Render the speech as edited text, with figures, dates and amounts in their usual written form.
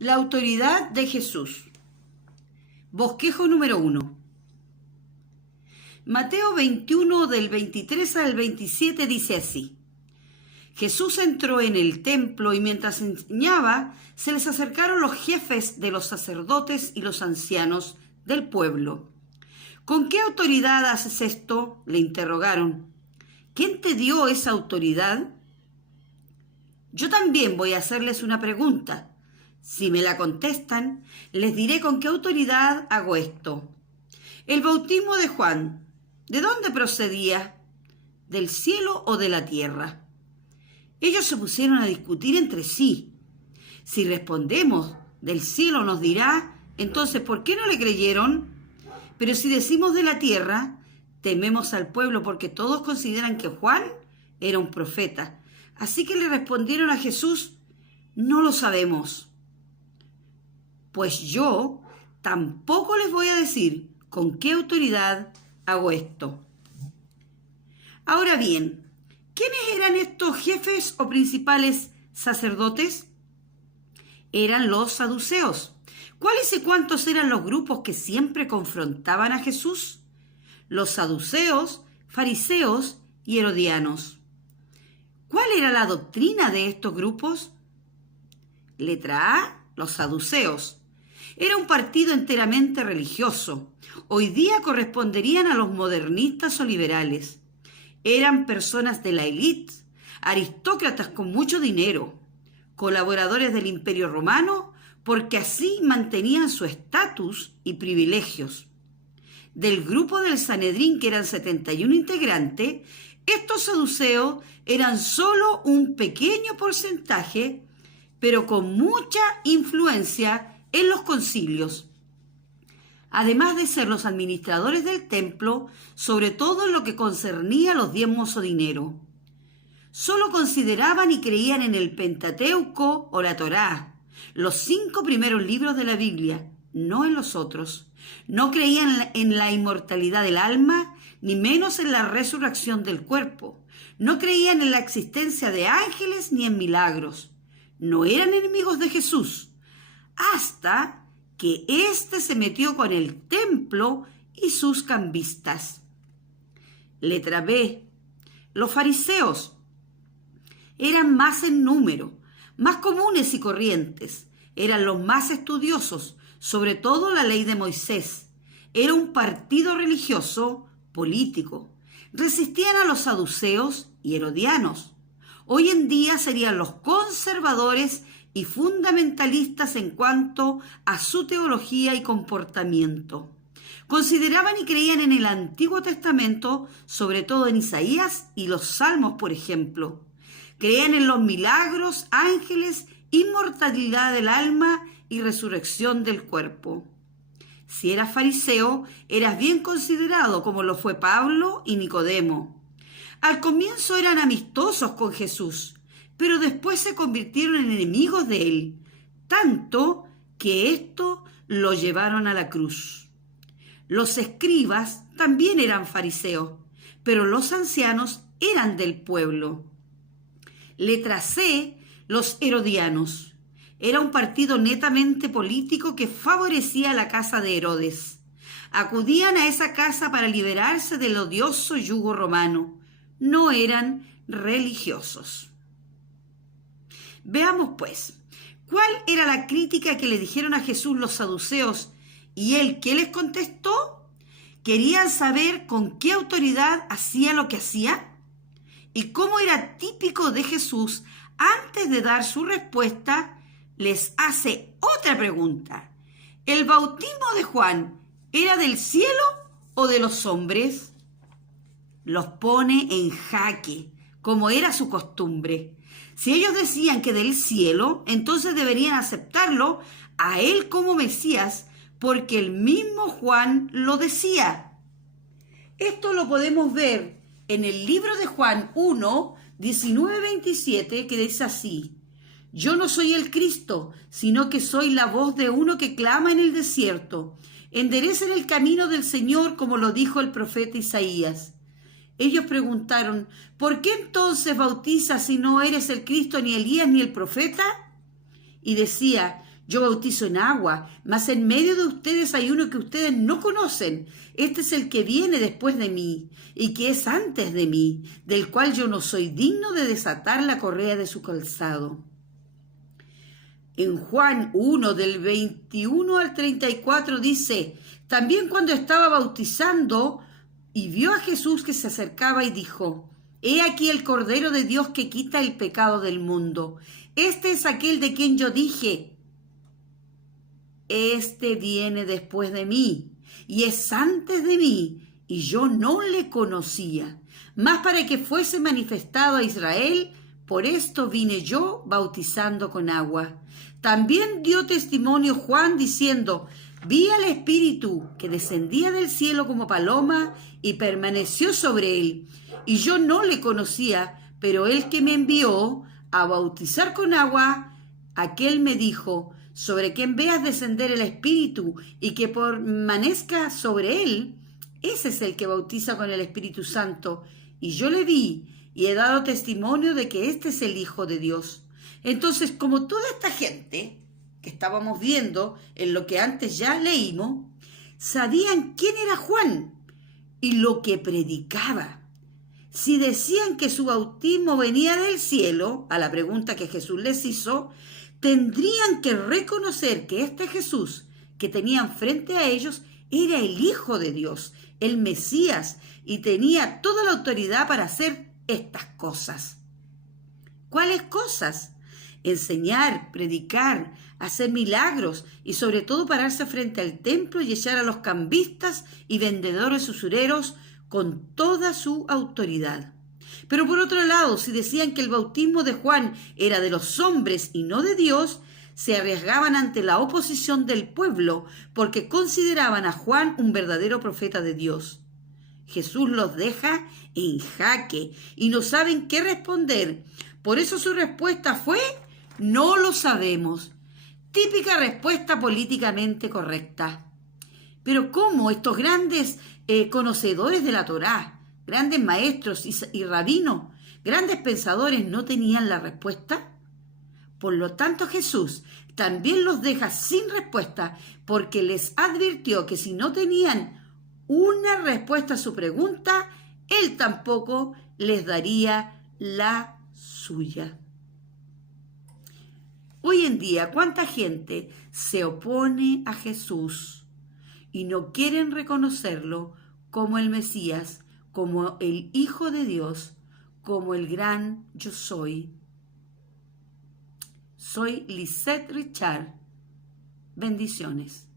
La autoridad de Jesús. Bosquejo número 1. Mateo 21 del 23 al 27 dice así: Jesús entró en el templo y mientras enseñaba, se les acercaron los jefes de los sacerdotes y los ancianos del pueblo. ¿Con qué autoridad haces esto?, le interrogaron. ¿Quién te dio esa autoridad? Yo también voy a hacerles una pregunta. Si me la contestan, les diré con qué autoridad hago esto. El bautismo de Juan, ¿de dónde procedía? ¿Del cielo o de la tierra? Ellos se pusieron a discutir entre sí. Si respondemos del cielo nos dirá, entonces ¿por qué no le creyeron? Pero si decimos de la tierra, tememos al pueblo porque todos consideran que Juan era un profeta. Así que le respondieron a Jesús, no lo sabemos. Pues yo tampoco les voy a decir con qué autoridad hago esto. Ahora bien, ¿quiénes eran estos jefes o principales sacerdotes? Eran los saduceos. ¿Cuáles y cuántos eran los grupos que siempre confrontaban a Jesús? Los saduceos, fariseos y herodianos. ¿Cuál era la doctrina de estos grupos? Letra A, los saduceos. Era un partido enteramente religioso. Hoy día corresponderían a los modernistas o liberales. Eran personas de la élite, aristócratas con mucho dinero, colaboradores del Imperio Romano, porque así mantenían su estatus y privilegios. Del grupo del Sanedrín, que eran 71 integrantes, estos saduceos eran solo un pequeño porcentaje, pero con mucha influencia en los concilios. Además de ser los administradores del templo, sobre todo en lo que concernía a los diezmos o dinero. Solo consideraban y creían en el Pentateuco o la Torá, los 5 primeros libros de la Biblia, no en los otros. No creían en la inmortalidad del alma, ni menos en la resurrección del cuerpo. No creían en la existencia de ángeles ni en milagros. No eran enemigos de Jesús, hasta que éste se metió con el templo y sus cambistas. Letra B. Los fariseos eran más en número, más comunes y corrientes. Eran los más estudiosos, sobre todo la ley de Moisés. Era un partido religioso, político. Resistían a los saduceos y herodianos. Hoy en día serían los conservadores y fundamentalistas en cuanto a su teología y comportamiento. Consideraban y creían en el Antiguo Testamento, sobre todo en Isaías y los Salmos, por ejemplo. Creían en los milagros, ángeles, inmortalidad del alma y resurrección del cuerpo. Si eras fariseo, eras bien considerado, como lo fue Pablo y Nicodemo. Al comienzo eran amistosos con Jesús, pero después se convirtieron en enemigos de él, tanto que esto lo llevaron a la cruz. Los escribas también eran fariseos, pero los ancianos eran del pueblo. Letra C, los herodianos. Era un partido netamente político que favorecía a la casa de Herodes. Acudían a esa casa para liberarse del odioso yugo romano. No eran religiosos. Veamos pues, ¿cuál era la crítica que le dijeron a Jesús los saduceos y él qué les contestó? Querían saber con qué autoridad hacía lo que hacía y cómo era típico de Jesús. Antes de dar su respuesta, les hace otra pregunta. ¿El bautismo de Juan era del cielo o de los hombres? Los pone en jaque, como era su costumbre. Si ellos decían que del cielo, entonces deberían aceptarlo a él como Mesías, porque el mismo Juan lo decía. Esto lo podemos ver en el libro de Juan 1, 19-27, que dice así: Yo no soy el Cristo, sino que soy la voz de uno que clama en el desierto. Enderecen el camino del Señor, como lo dijo el profeta Isaías. Ellos preguntaron, ¿por qué entonces bautizas si no eres el Cristo, ni Elías, ni el profeta? Y decía, Yo bautizo en agua, mas en medio de ustedes hay uno que ustedes no conocen. Este es el que viene después de mí y que es antes de mí, del cual yo no soy digno de desatar la correa de su calzado. En Juan 1, del 21 al 34 dice, también cuando estaba bautizando y vio a Jesús que se acercaba y dijo, he aquí el Cordero de Dios que quita el pecado del mundo. Este es aquel de quien yo dije, este viene después de mí y es antes de mí, y yo no le conocía. Mas para que fuese manifestado a Israel, por esto vine yo bautizando con agua. También dio testimonio Juan diciendo, vi al Espíritu que descendía del cielo como paloma y permaneció sobre él. Y yo no le conocía, pero el que me envió a bautizar con agua, aquel me dijo, sobre quien veas descender el Espíritu y que permanezca sobre él, ese es el que bautiza con el Espíritu Santo. Y yo le vi y he dado testimonio de que este es el Hijo de Dios. Entonces, como toda esta gente que estábamos viendo en lo que antes ya leímos, sabían quién era Juan y lo que predicaba. Si decían que su bautismo venía del cielo, a la pregunta que Jesús les hizo, tendrían que reconocer que este Jesús que tenían frente a ellos era el Hijo de Dios, el Mesías, y tenía toda la autoridad para hacer estas cosas. ¿Cuáles cosas? Enseñar, predicar, hacer milagros y sobre todo pararse frente al templo y echar a los cambistas y vendedores usureros con toda su autoridad. Pero por otro lado, si decían que el bautismo de Juan era de los hombres y no de Dios, se arriesgaban ante la oposición del pueblo porque consideraban a Juan un verdadero profeta de Dios. Jesús los deja en jaque y no saben qué responder. Por eso su respuesta fue, no lo sabemos. Típica respuesta políticamente correcta. Pero ¿cómo estos grandes conocedores de la Torá, grandes maestros y rabinos, grandes pensadores no tenían la respuesta? Por lo tanto, Jesús también los deja sin respuesta porque les advirtió que si no tenían una respuesta a su pregunta, Él tampoco les daría la suya. Hoy en día, ¿cuánta gente se opone a Jesús y no quieren reconocerlo como el Mesías, como el Hijo de Dios, como el gran yo soy? Soy Lisette Richard. Bendiciones.